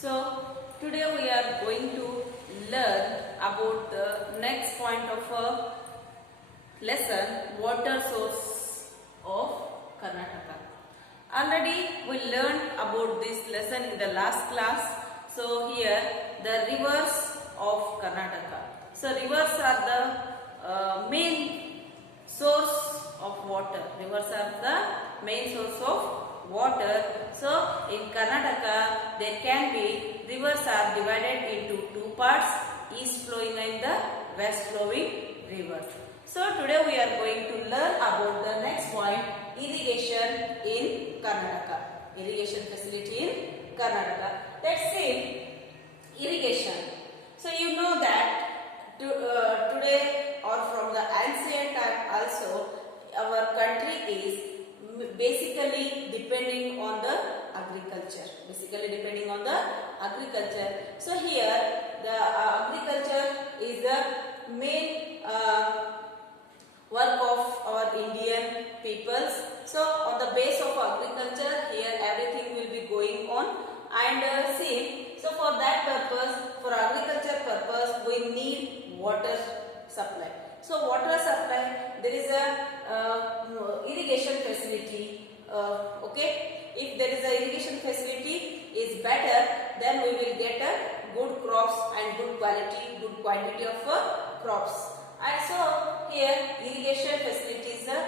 So today we are going to learn about the next point of a lesson, water source of Karnataka. Already we learned about this lesson in the last class. So here the rivers of Karnataka. So rivers are the main source of water. Rivers are the main source of water. So in Karnataka there can be, rivers are divided into two parts, east flowing and the west flowing rivers. So today we are going to learn about the next point, irrigation in Karnataka. Irrigation facility in Karnataka. Let's see irrigation. So you know that today or from the ancient time also, our country is basically depending on the agriculture. So here the agriculture is the main work of our Indian peoples. So on the base of agriculture, here everything will be going on. And see, so for that purpose, for agriculture purpose, we need water supply. So water supply, there is a irrigation facility. Okay, if there is a irrigation facility is better, then we will get a good crops and good quality, good quantity of crops. And so here irrigation facilities are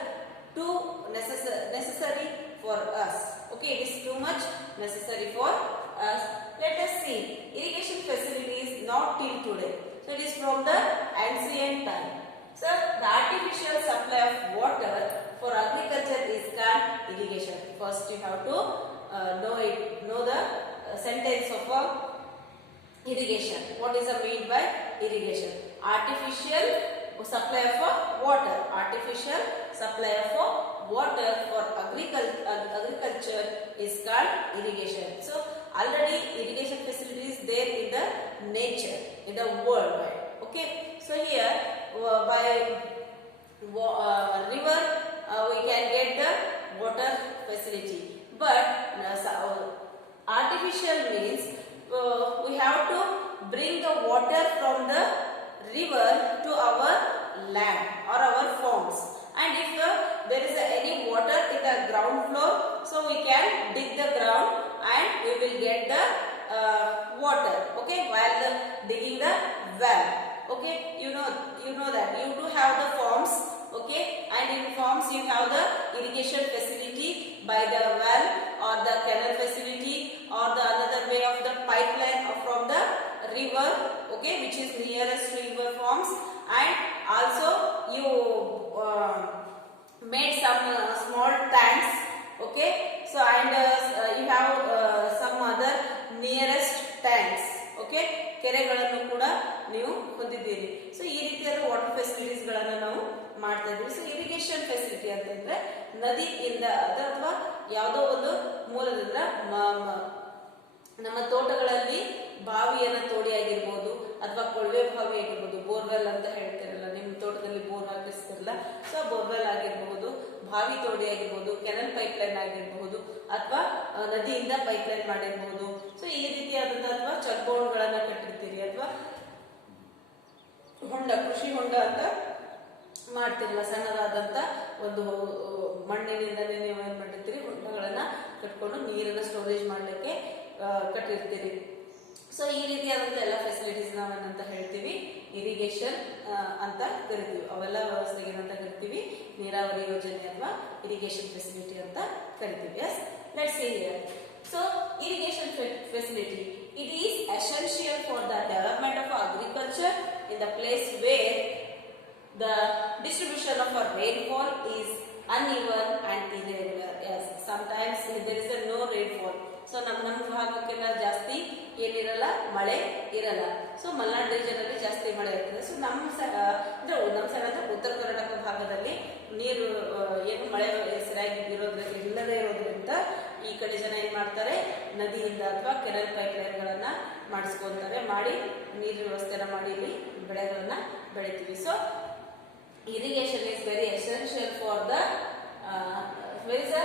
too necessary for us. Okay, it is too much necessary for us. Let us see, irrigation facility is not till today. So it is from the ancient time. So the artificial supply of water for agriculture is called irrigation. First you have to know the sentence of irrigation. What is the mean by irrigation? Artificial supply of water. Artificial supply of water for agriculture is called irrigation. So already irrigation facilities there in the nature, in the world. Okay. So here by river we can get the water facility. But artificial means we have to bring the water from the river to our land or our farms. And if there is any water in the ground floor, so we can dig the ground and we will get the water. Okay, while digging the well. Okay, you know that you do have the farms. Okay, and in farms you have the irrigation facility by the well or the canal facility or the another way of the pipeline from the river. Okay, which is nearest to your farms. And also you made some small tanks. Okay, so and you have some other nearest tanks. Okay, ಕೆರೆಗಳನ್ನು ಕೂಡ ನೀವು ಹೊಂದಿದ್ದೀರಿ. So ಈ ರೀತಿಯಾದ water facilities ಗಳನ್ನು ನಾವು ಮಾಡ್ತಾ ಇದ್ದೀವಿ. ಸೊ ಇರಿಗೇಷನ್ ಫೆಸಿಲಿಟಿ ಅಂತಂದ್ರೆ ನದಿಯಿಂದ ಅಥವಾ ಯಾವುದೋ ಒಂದು ಮೂಲದಿಂದ ನಮ್ಮ ತೋಟಗಳಲ್ಲಿ ಬಾವಿಯನ್ನು ತೋಡಿ ಆಗಿರ್ಬೋದು ಅಥವಾ ಕೊಳವೆ ಬಾವಿ ಆಗಿರ್ಬೋದು, ಬೋರ್ವೆಲ್ ಅಂತ ಹೇಳ್ತಿರಲ್ಲ, ನಿಮ್ಮ ತೋಟದಲ್ಲಿ ಬೋರ್ ಹಾಕಿಸ್ತಿರಲ್ಲ, ಸೊ ಬೋರ್ವೆಲ್ ಆಗಿರಬಹುದು, ಬಾವಿ ತೋಡಿ ಆಗಿರ್ಬೋದು, ಕೆನಲ್ ಪೈಪ್ಲೈನ್ ಆಗಿರಬಹುದು ಅಥವಾ ನದಿಯಿಂದ ಪೈಪ್ಲೈನ್ ಮಾಡಿರಬಹುದು. ಸೊ ಈ ರೀತಿಯಾದಂತಹ ಅಥವಾ ಚೆಕ್ ಬೋರ್ಡ್ಗಳನ್ನ ಕಟ್ಟಿರ್ತೀರಿ ಅಥವಾ ಹೊಂಡ, ಕೃಷಿ ಹೊಂಡ ಅಂತ ಮಾಡ್ತಿರಲ್ಲ, ಸಣ್ಣದಾದಂತ ಒಂದು ಮಣ್ಣಿನಿಂದಲೇ ನೀವು ಏನ್ ಮಾಡಿರ್ತೀರಿ, ಹೊಂಡಗಳನ್ನ ಕಟ್ಕೊಂಡು ನೀರನ್ನ ಸ್ಟೋರೇಜ್ ಮಾಡ್ಲಿಕ್ಕೆ ಕಟ್ಟಿರ್ತೀರಿ. ಸೊ ಈ ರೀತಿಯಾದಂತ ಎಲ್ಲ ಫೆಸಿಲಿಟೀಸ್ ನಾವೇನಂತ ಹೇಳ್ತೀವಿ, ಇರಿಗೇಷನ್ ಅಂತ ಕರಿತೀವಿ. ಅವೆಲ್ಲ ವ್ಯವಸ್ಥೆಗೆ ಏನಂತ ಕರಿತೀವಿ, ನೀರಾವರಿ ಯೋಜನೆ ಅಥವಾ ಇರಿಗೇಷನ್ ಫೆಸಿಲಿಟಿ ಅಂತ ಕರಿತೀವಿ. Yes, let's see here. So irrigation facility, it is essential for the development of agriculture in the place where the distribution of a rainfall is uneven and irregular. Yes, sometimes there is no rainfall. So ನಮ್ಮ ಭಾಗಕ್ಕೆಲ್ಲ ಜಾಸ್ತಿ ಏನಿರಲ್ಲ, ಮಳೆ ಇರಲ್ಲ. So Malenadu region ಅಲ್ಲಿ ಜಾಸ್ತಿ ಮಳೆ ಇರ್ತದೆ. So ನಮ್ಮ ಸೈಡ್ ಅಂದ್ರೆ ಉತ್ತರ ಕರ್ನಾಟಕ ಭಾಗದಲ್ಲಿ ನೀರು ಏನು ಮಳೆ ಸರಿಯಾಗಿ ಇಲ್ಲದೆ ಇರೋದ್ರಿಂದ ಈ ಕಡೆ ಜನ ಏನ್ ಮಾಡ್ತಾರೆ, ನದಿಯಿಂದ ಅಥವಾ ಕೆನಲ್ ಪೈಪ್ಲೈನ್ ಗಳನ್ನ ಮಾಡಿಸ್ಕೊಂತಾರೆ, ಮಾಡಿ ನೀರಿನ ವ್ಯವಸ್ಥೆನ ಮಾಡಿ ಇಲ್ಲಿ ಬೆಳೆಗಳನ್ನ ಬೆಳಿತೀವಿ. So irrigation is very essential for the there is a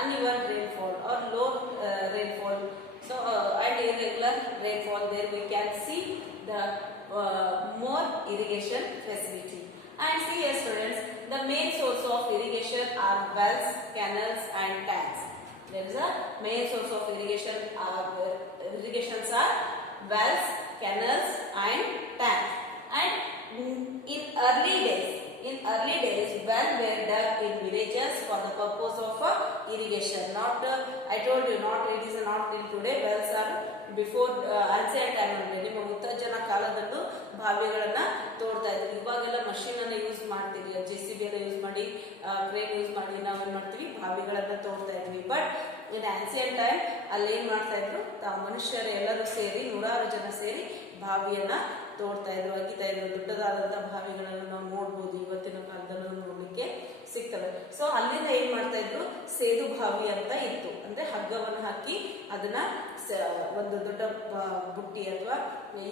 uneven rainfall or low rainfall, so and irregular rainfall, there we can see the more irrigation facility. And see here students, the main source of irrigation are wells, canals and tanks. There is a main source of irrigations are wells, canals and tanks. And in early days wells were dug in villages for the purpose of irrigation. Not I told you, not it is not till today. Wells are before ancient time only. ನಿಮ್ಮ ಮುತ್ತಜ್ಜನ ಕಾಲದಲ್ಲೂ ಬಾವಿಗಳನ್ನ ತೋಡ್ತಾ ಇದ್ರು. ಇವಾಗೆಲ್ಲ machine ಅನ್ನ use ಮಾಡ್ತೀವಿ, JCB ಎಲ್ಲ use ಮಾಡಿ, crane use ಮಾಡಿ ನಾವು ಏನ್ ಮಾಡ್ತೀವಿ, ಬಾವಿಗಳನ್ನ ತೋಡ್ತಾ ಇದ್ವಿ. ಬಟ್ ಇನ್ ಆನ್ಸಿಯಂಟ್ ಟೈಮ್ ಅಲ್ಲಿ ಏನ್ ಮಾಡ್ತಾ ಇದ್ರು, ಮನುಷ್ಯರು ಎಲ್ಲರೂ ಸೇರಿ, ನೂರಾರು ಜನ ಸೇರಿ ಬಾವಿಯನ್ನ ತೋಡ್ತಾ ಇದ್ರು, ಅಗಿತಾ ಇದ್ರು. ದೊಡ್ಡದಾದಂತಹ ಬಾವಿಗಳನ್ನು ನಾವು ನೋಡ್ಬೋದು, ಇವತ್ತಿನ ಕಾಲದಲ್ಲೂ ನೋಡ್ಲಿಕ್ಕೆ ಸಿಗ್ತವೆ. ಸೊ ಅಲ್ಲಿಂದ ಏನ್ ಮಾಡ್ತಾ ಇದ್ರು, ಸೇದು ಬಾವಿ ಅಂತ ಇತ್ತು. ಅಂದ್ರೆ ಹಗ್ಗವನ್ನು ಹಾಕಿ ಅದನ್ನ ಒಂದು ದೊಡ್ಡ ಬುಟ್ಟಿ ಅಥವಾ ಈ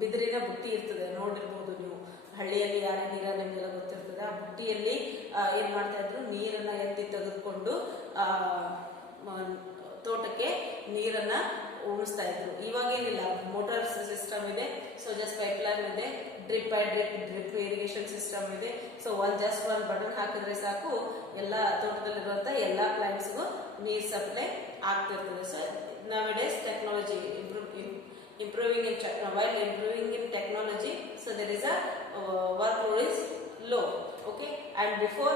ಬಿದಿರಿನ ಬುಟ್ಟಿ ಇರ್ತದೆ, ನೋಡಿರ್ಬೋದು ನೀವು. ಹಳ್ಳಿಯಲ್ಲಿ ಯಾರ ನೀರ ನಿಮಗೆಲ್ಲ ಗೊತ್ತಿರ್ತದೆ. ಆ ಬುಟ್ಟಿಯಲ್ಲಿ ಏನ್ ಮಾಡ್ತಾ ಇದ್ರು, ನೀರನ್ನ ಎತ್ತಿ ತೆಗೆದುಕೊಂಡು ತೋಟಕ್ಕೆ ನೀರನ್ನ ಉಣಿಸ್ತಾ ಇದ್ರು. ಇವಾಗ ಏನಿಲ್ಲ, ಮೋಟಾರ್ ಸಿಸ್ಟಮ್ ಇದೆ. ಸೊ ಜಸ್ಟ್ ಪೈಪ್ ಲೈನ್ ಇದೆ, drip by drip irrigation system ಇದೆ. ಸೊ ಜಸ್ಟ್ ಒಂದು ಬಟನ್ ಹಾಕಿದ್ರೆ ಸಾಕು, ಎಲ್ಲ ತೋಟದಲ್ಲಿರುವಂತ ಎಲ್ಲಾ ಪ್ಲಾಂಟ್ಸ್ಗೂ ನೀರ್ ಸಪ್ಲೈ ಆಗ್ತಿರ್ತದೆ. So nowadays technology improving in technology, so there is a workload is low. Okay, and before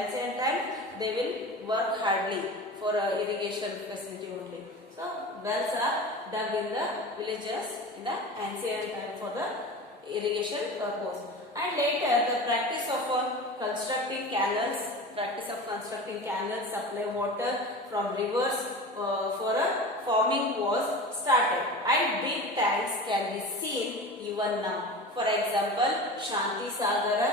ancient time they will work hardly for irrigation facility only. So wells are dug in the villages in the ancient time for the irrigation purpose. And later the practice of constructing canals supply water from rivers for a farming was started, and big tanks can be seen even now. For example, Shanti Sagara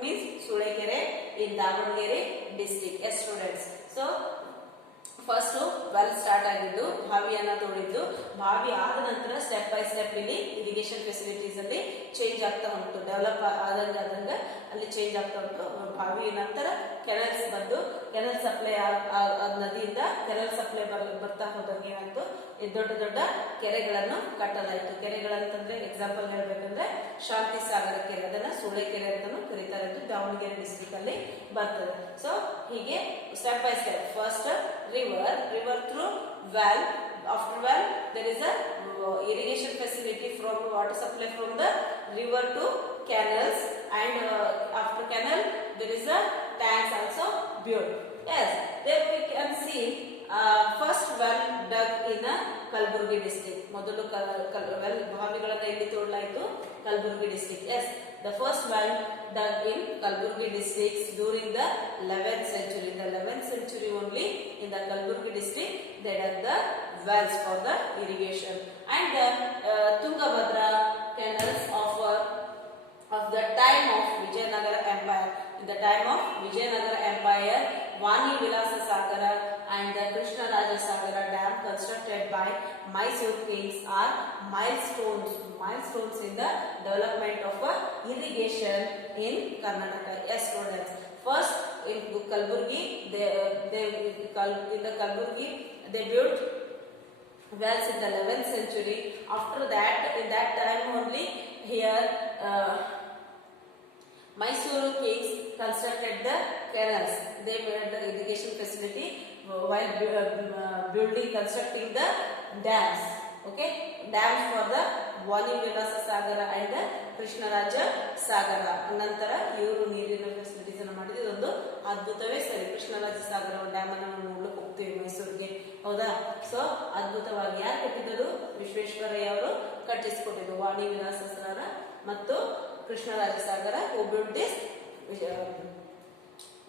means Sulekere in Davangere district. Yes students, so first well start ಆಗಿದ್ದು, ಬಾವಿಯನ್ನ ತೋಡಿದ್ದು. ಬಾವಿ ಆದ ನಂತರ step by step ಇಲ್ಲಿ irrigation facilities ಅಲ್ಲಿ change ಆಗ್ತಾ ಉಂಟು. Develop ಆದಂಗ ಅಲ್ಲಿ ಚೇಂಜ್ ಆಗ್ತಾ ಉಂಟು. ಬಾವಿ ನಂತರ ಕೆನಲ್ಸ್ ಬಂದು, ಕೆನಲ್ ಸಪ್ಲೈ ನದಿಯಿಂದ ಕೆನಲ್ ಸಪ್ಲೈ ಬರ್ತಾ ಹೋದಂಗೆ ಏನಾಯ್ತು, ದೊಡ್ಡ ದೊಡ್ಡ ಕೆರೆಗಳನ್ನು ಕಟ್ಟಲಾಯಿತು. ಕೆರೆಗಳಂತಂದ್ರೆ ಎಕ್ಸಾಂಪಲ್ ಹೇಳ್ಬೇಕಂದ್ರೆ ಶಾಂತಿ ಸಾಗರ ಕೆರೆ, ಅದನ್ನ ಸೂಳೆ ಕೆರೆ ಅಂತಾನು ಕರೀತಾರೆ. ಇದು ದಾವಣಗೆರೆ ಡಿಸ್ಟ್ರಿಕ್ಟ್ ಅಲ್ಲಿ ಬರ್ತದೆ. ಸೊ ಹೀಗೆ step by step, first river through well, after well there is a irrigation facility from water supply from the river to canals, and after canal there is a tanks also built. Yes, there we can see first well dug in Kalburgi district. ಮೊದಲು well ಬಾವಿಗಳನ್ನು ಎಲ್ಲಿ ತೋಡಲಾಯಿತು, Kalburgi district. Yes, the first well dug in Kalburgi district during the 11th century. In the 11th century only, in the Kalburgi district they dug the wells for the irrigation. And the Tungabhadra canals of the time of Vijayanagara Empire. In the time of Vijayanagara Empire, Vani Vilasa Sagara and the Krishna Raja Sagara dam constructed by Mysore kings are milestones in the development of irrigation in Karnataka. Yes students, first in Kalburgi they built wells in the 11th century. After that, in that time only, here Mysore kings constructed the canals. They made the irrigation facility while constructing the dams. Okay, dams for the Vani Vilasa Sagara and the Krishna Raja Sagara. ನಂತರ ಇವರು ನೀರಿನ facilities ಅನ್ನು ಮಾಡಿದ್ದು ಇದೊಂದು ಅದ್ಭುತವೇ ಸರಿ. Krishna Raja Sagara dam ಅನ್ನು ನಾವು ನೋಡ್ಲಿಕ್ಕೆ ಹೋಗ್ತೀವಿ ಮೈಸೂರಿಗೆ, ಹೌದಾ? ಸೊ ಅದ್ಭುತವಾಗಿ ಯಾರು ಕಟ್ಟಿದ್ದು? ವಿಶ್ವೇಶ್ವರಯ್ಯ ಅವರು ಕಟ್ಟಿಸಿಕೊಟ್ಟಿದ್ದು. ವಾಣಿ ವಿಲಾಸ ಸಾಗರ ಮತ್ತು ಕೃಷ್ಣರಾಜ ಸಾಗರ who built this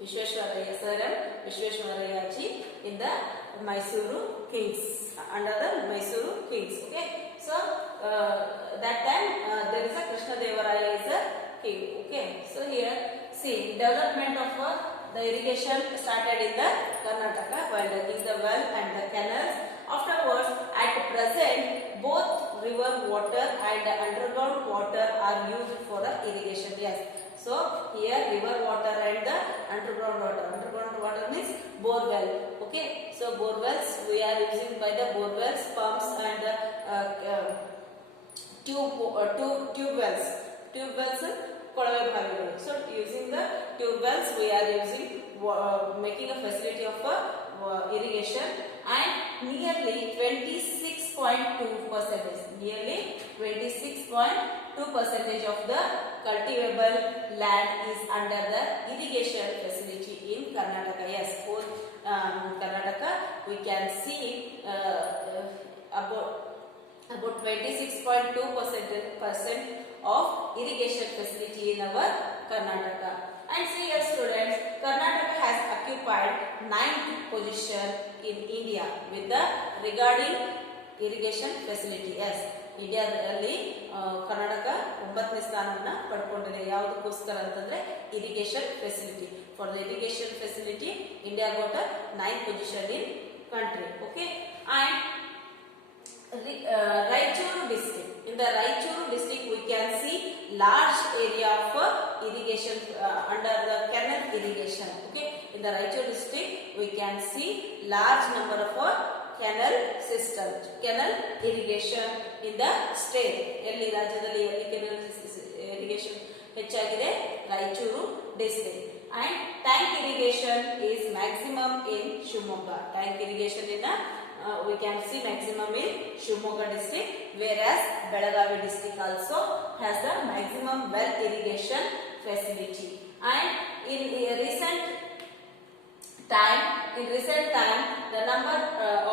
Vishweshwaraya sir and Vishweshwaraya ji in the Mysuru kings, under the Mysuru kings. Okay, so that time there is a Krishna Devaraya is a king. Okay, so here see development of the irrigation started in the Karnataka while digging the well and the canals. Afterwards, at present, both river water and underground water are used for irrigation. Yes, so here river water and the underground water. Underground water means bore well. Okay, so So borewells we are using by the borewells, pumps and tube wells. Tube wells ಕೊಳವೆ ಬಾವಿಗಳು. So using the tube wells we are using making a facility of irrigation, and nearly 26.2%, nearly 26.2% of the cultivable land is under the irrigation facility in Karnataka. Yes, for Karnataka we can see about 26.2% of irrigation facility in our Karnataka. And see here students, Karnataka has occupied 9th position in India with the regarding irrigation facility. Yes, ಇಂಡಿಯಾದಲ್ಲಿ ಕರ್ನಾಟಕ 9ನೇ ಸ್ಥಾನವನ್ನು ಪಡ್ಕೊಂಡಿದೆ. ಯಾವುದಕ್ಕೋಸ್ಕರ ಅಂತಂದ್ರೆ irrigation facility. For the irrigation facility India got a 9th position in country. Okay, and Raichuru district. In the Raichuru district, we can see large area of irrigation under the canal irrigation. Okay, in the Raichuru district, we can see large number of canal system, canal irrigation in the state. Elli rajyadalli elli canal irrigation ಹೆಚ್ಚಾಗಿದೆ Raichuru district. And tank irrigation is maximum in Shimoga. Tank irrigation in we can see maximum in Shimoga district, whereas Belagavi district also has the maximum well irrigation facility. And in recent time, the number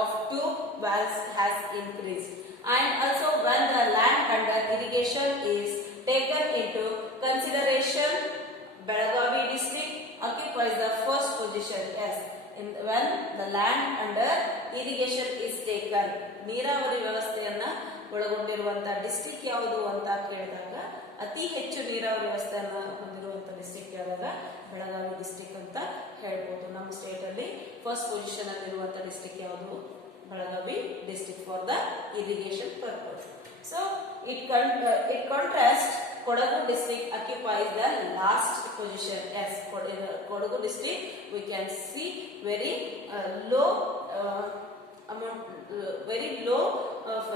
of tube wells has increased. And also when the land under irrigation is taken into consideration, Belagavi district occupies the first position. Yes, when the land under irrigation is taken, ನೀರಾವರಿ ವ್ಯವಸ್ಥೆಯನ್ನ ಒಳಗೊಂಡಿರುವಂತಹ district ಯಾವುದು ಅಂತ ಕೇಳಿದಾಗ ಅತಿ ಹೆಚ್ಚು ನೀರಾವರಿ ವ್ಯವಸ್ಥೆಯನ್ನು ಹೊಂದಿರುವಂತಹ ಡಿಸ್ಟ್ರಿಕ್ಟ್ ಯಾವಾಗ ಬೆಳಗಾವಿ ಡಿಸ್ಟ್ರಿಕ್ಟ್ ಅಂತ ಹೇಳ್ಬೋದು. ನಮ್ಮ ಸ್ಟೇಟ್ ಅಲ್ಲಿ ಫಸ್ಟ್ ಪೊಸಿಷನ್ ಅಲ್ಲಿರುವಂತಹ ಡಿಸ್ಟ್ರಿಕ್ಟ್ ಯಾವುದು? Belagavi district for the irrigation purpose. So it contrasts Kodagu district occupies the last position. As Kodagu district we can see very low amount, very low of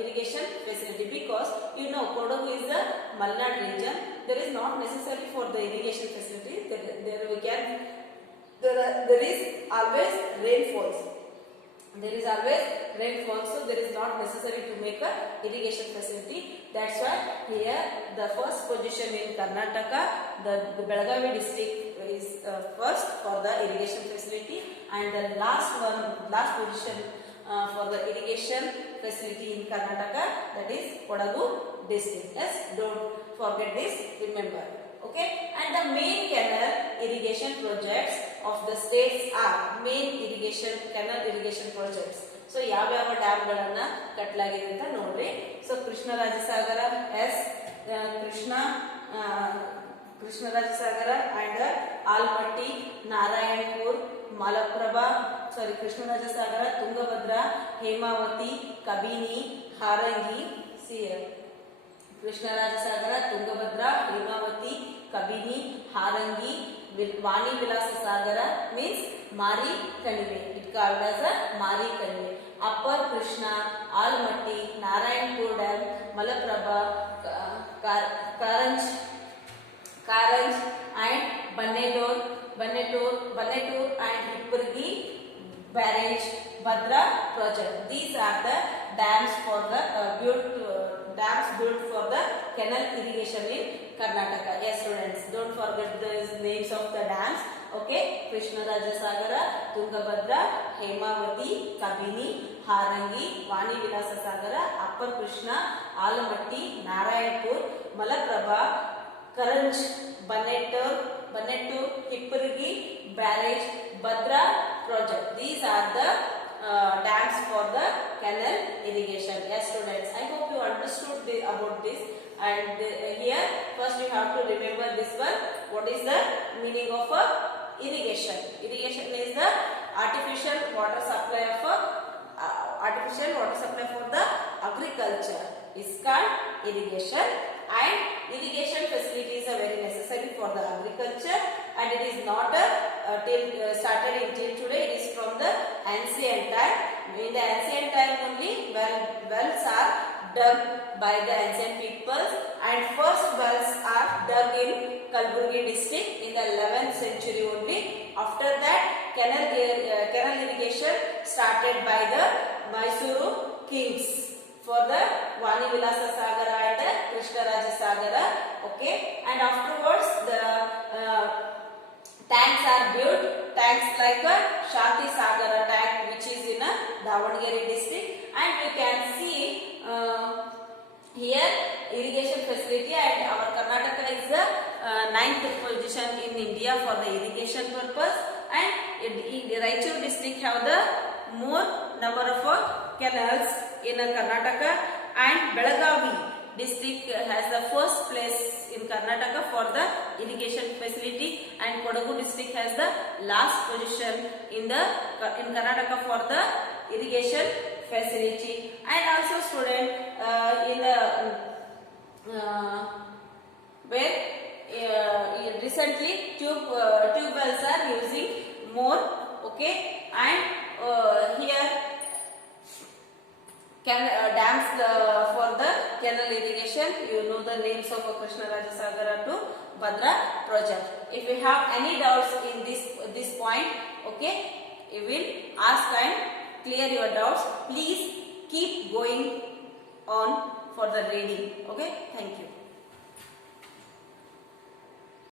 irrigation facility, because you know Kodagu is the Malnad region. There is not necessary for the irrigation facility. There is always rainfalls. There is always rainfall, so there is not necessary to make a irrigation facility. That's why here the first position in Karnataka, the Belagavi district is first for the irrigation facility, and the last position for the irrigation facility in Karnataka, that is Kodagu district. Yes, don't forget this, remember. Okay, and the main canal irrigation projects of the states are main irrigation canal irrigation projects. So ಯಾವ ಡ್ಯಾಮ್ಗಳನ್ನ ಕಟ್ಟಲಾಗಿದೆ ಅಂತ ನೋಡ್ರಿ. So Krishnarajasagara, yes Krishnarajasagara and Almatti, Narayanpur, Malaprabha, Krishnarajasagara, Tungabhadra, Hemavathi, Kabini, Harangi. Krishnarajasagara, Tungabhadra, Hemavathi, Kabini, Harangi, Vani Vilasa Sagara means Mari Kanive. It called as a Mari Kanive. Upper Krishna, Almatti, Narayanapura dam, Malaprabha, Karanj and Bennetur and Hippargi barrage, Bhadra project. These are the dams for the dams built for the canal irrigation in Karnataka. Yes students, don't forget the names of the dams. Okay, Krishnarajasagara, Tungabhadra, Hemavati, Kabini, Harangi, Vani Vilasa Sagara, Upper Krishna, Alamatti, Narayanpur, Malaprabha, Karanj, Bannetur, Hippurgi, barrage, Bhadra project. These are the dams for the canal irrigation. Yes students, I hope you understood about this. And here first you have to remember this one. What is the meaning of irrigation? Irrigation is the artificial water supply for the agriculture. It's called irrigation, and irrigation facilities are very necessary for the agriculture, and it is not started until today. It is from the ancient time. In the ancient time only wells are dug by the ancient peoples, and first wells are dug in Kalburgi district in the 11th century only. After that, canal irrigation started by the Mysuru kings for the Vani Vilasa Sagara and the Krishna Raja Sagara. Okay, and afterwards the tanks are built, tanks like a Shanti Sagara tank which is in a Davangere district, and you can see here irrigation facility, and our Karnataka is the 9th position in India for the irrigation purpose, and the Raichur district have the more number of canals in Karnataka, and Belagavi district has the first place in Karnataka for the irrigation facility, and Kodagu district has the last position in Karnataka for the irrigation facility. And also student in the where recently tube wells are using more. Okay, and here dams for the canal irrigation. You know the names of Krishna Raja Sagara to Bhadra project. If you have any doubts in this point, okay, you will ask and clear your doubts. Please keep going on for the reading. Okay, thank you.